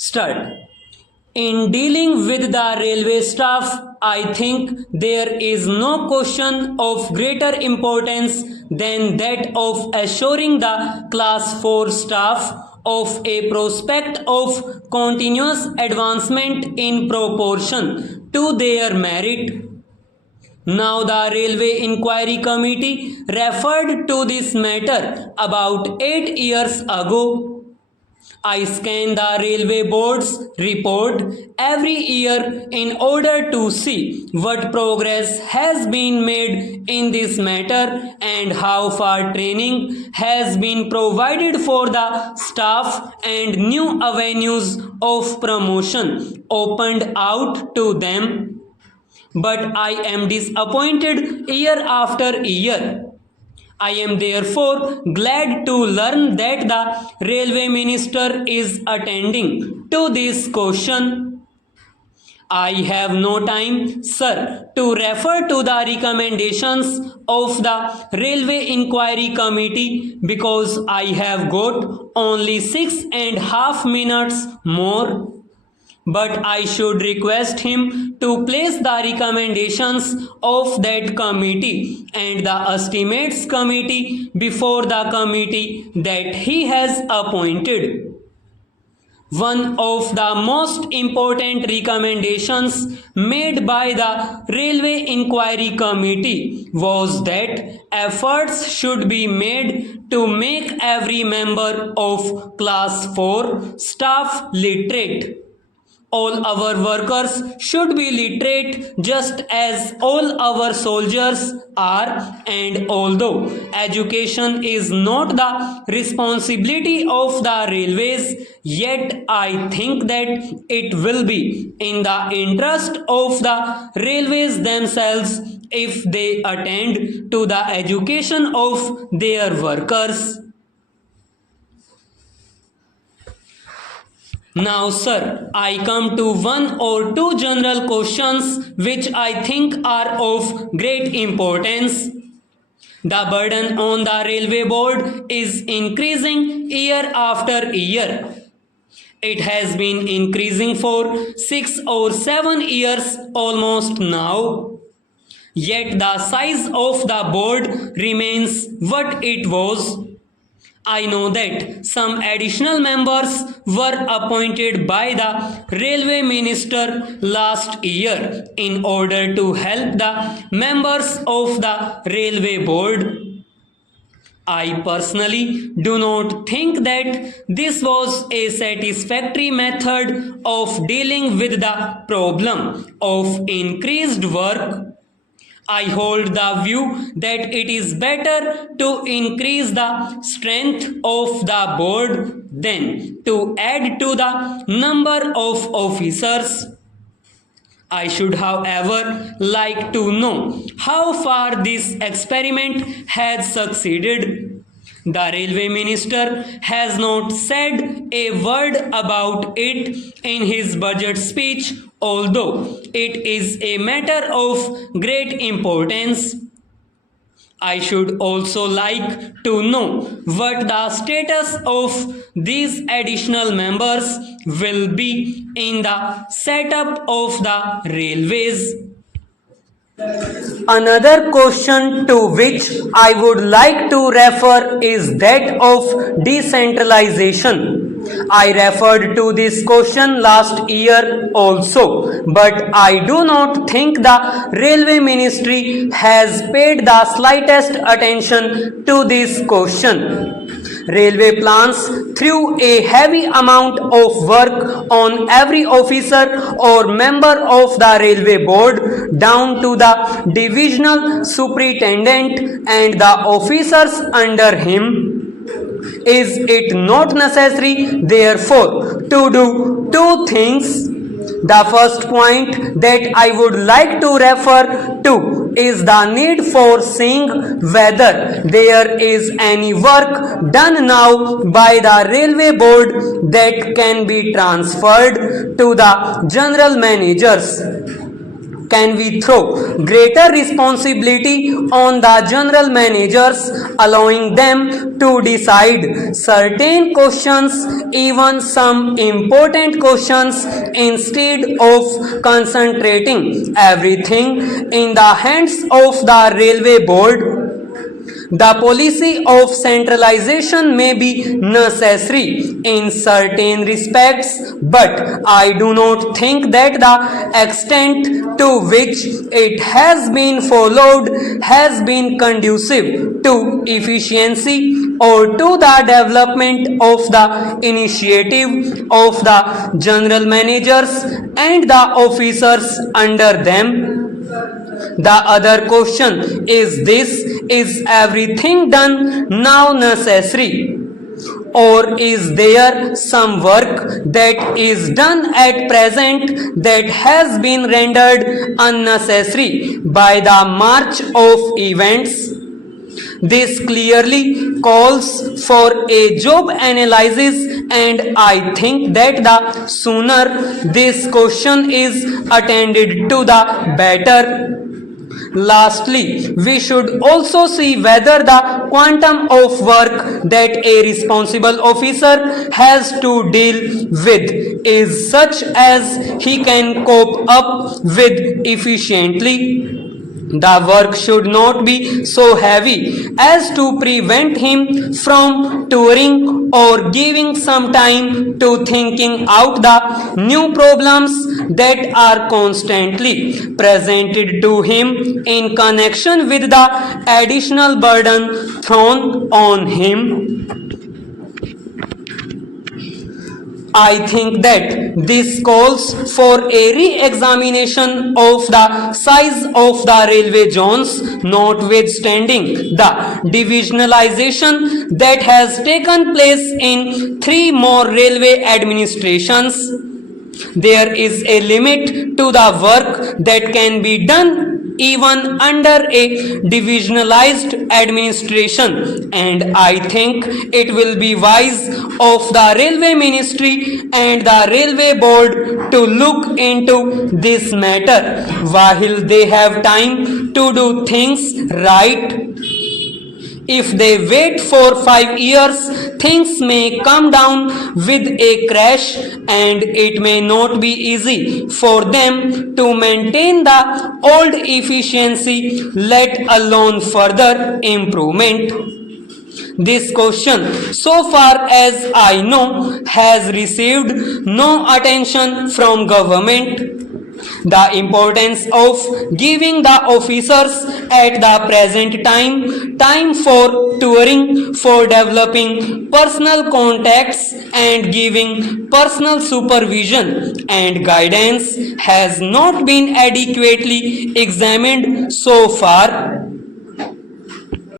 Start. In dealing with the railway staff, I think there is no question of greater importance than that of assuring the Class 4 staff of a prospect of continuous advancement in proportion to their merit. Now, the Railway Inquiry Committee referred to this matter about 8 years ago. I scan the Railway Board's report every year in order to see what progress has been made in this matter and how far training has been provided for the staff and new avenues of promotion opened out to them. But I am disappointed year after year. I am therefore glad to learn that the Railway Minister is attending to this question. I have no time, sir, to refer to the recommendations of the Railway Inquiry Committee because I have got only 6.5 minutes more. But I should request him to place the recommendations of that committee and the estimates committee before the committee that he has appointed. One of the most important recommendations made by the Railway Inquiry Committee was that efforts should be made to make every member of Class 4 staff literate. All our workers should be literate just as all our soldiers are, and although education is not the responsibility of the railways, yet I think that it will be in the interest of the railways themselves if they attend to the education of their workers. Now, sir, I come to one or two general questions which I think are of great importance. The burden on the railway board is increasing year after year. It has been increasing for 6 or 7 years almost now. Yet the size of the board remains what it was. I know that some additional members were appointed by the Railway Minister last year in order to help the members of the Railway Board. I personally do not think that this was a satisfactory method of dealing with the problem of increased work. I hold the view that it is better to increase the strength of the board than to add to the number of officers. I should, however, like to know how far this experiment has succeeded. The Railway Minister has not said a word about it in his budget speech, although it is a matter of great importance. I should also like to know what the status of these additional members will be in the setup of the railways. Another question to which I would like to refer is that of decentralization. I referred to this question last year also, but I do not think the Railway Ministry has paid the slightest attention to this question. Railway plans threw a heavy amount of work on every officer or member of the railway board down to the divisional superintendent and the officers under him. Is it not necessary, therefore, to do two things? The first point that I would like to refer to is the need for seeing whether there is any work done now by the railway board that can be transferred to the general managers. can we throw greater responsibility on the general managers, allowing them to decide certain questions, even some important questions, instead of concentrating everything in the hands of the railway board? The policy of centralization may be necessary in certain respects, but I do not think that the extent to which it has been followed has been conducive to efficiency or to the development of the initiative of the general managers and the officers under them. The other question is this: is everything done now necessary? Or is there some work that is done at present that has been rendered unnecessary by the march of events? This clearly calls for a job analysis, and I think that the sooner this question is attended to, the better. Lastly, we should also see whether the quantum of work that a responsible officer has to deal with is such as he can cope up with efficiently. The work should not be so heavy as to prevent him from touring or giving some time to thinking out the new problems that are constantly presented to him in connection with the additional burden thrown on him. I think that this calls for a re-examination of the size of the railway zones, notwithstanding the divisionalization that has taken place in 3 more railway administrations. There is a limit to the work that can be done even under a divisionalized administration, and I think it will be wise of the railway ministry and the railway board to look into this matter while they have time to do things right. If they wait for 5 years, things may come down with a crash, and it may not be easy for them to maintain the old efficiency, let alone further improvement. This question, so far as I know, has received no attention from government. The importance of giving the officers at the present time for touring, for developing personal contacts and giving personal supervision and guidance has not been adequately examined so far.